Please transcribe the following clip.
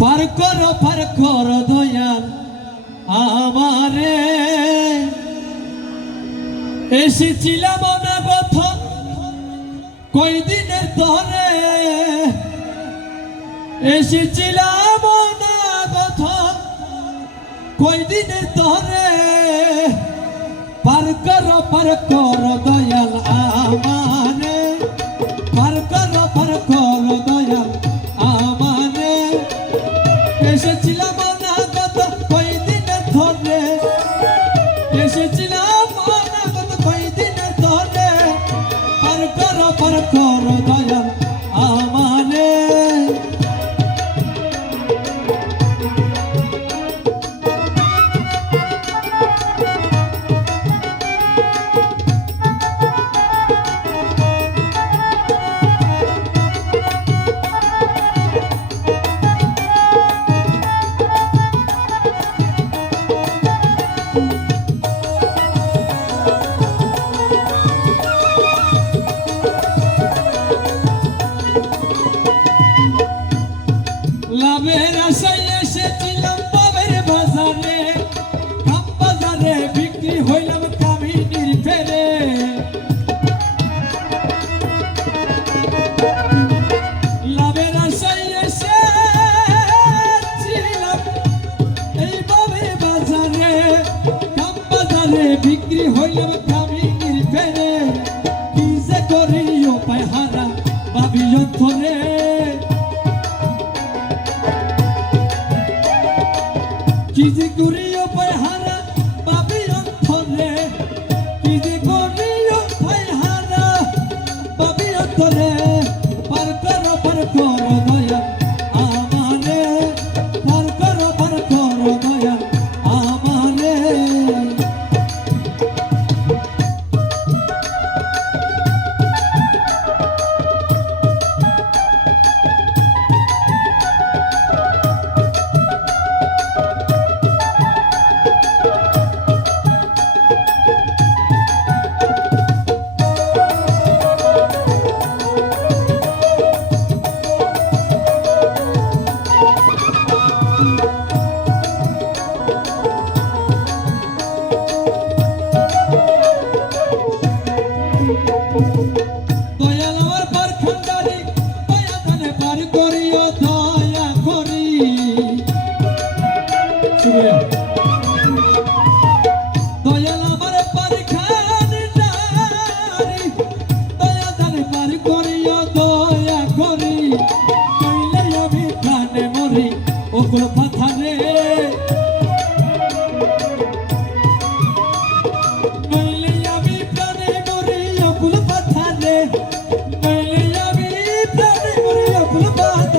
পার কর দয়াল আমারে এসেছিলাম না কথা কয়দিনের ধরে এসেছিলাম না কথা কয়দিনের ধরে পার কর দয়াল আমারে পার কর দয়াল আমারে এসেছিলাম না কথা কয়দিনের ধরে এসেছিলাম না কথা কয়দিনের ধরে পার কর দয়াল আমারে লাভের আশায় এসেছিলাম বাবের বাজারে কাম বাজারে বিক্রি হইলাম কামিনীর ফেরে লাভের আশায় এসেছিলাম এই বাবের বাজারে কাম বাজারে বিক্রি হইলাম কামিনীর ফেরে কি যে করি উপায় হারা ভাবি অন্তরে কি যে করি উপায় হারা ভাবি অন্তরে কি যে করি উপায় হারা ভাবি অন্তরে পার কর দয়া আমারে পার কর দয়া আমারে দয়াল আমার পার খান্ডারি দয়া দানে পার করিও দয়া করি দয়াল আমার পার খান্ডারি দয়া দানে পার করিও দয়া করি কইলে আমি প্রাণে মরি ওগুলো পাথারে Bye.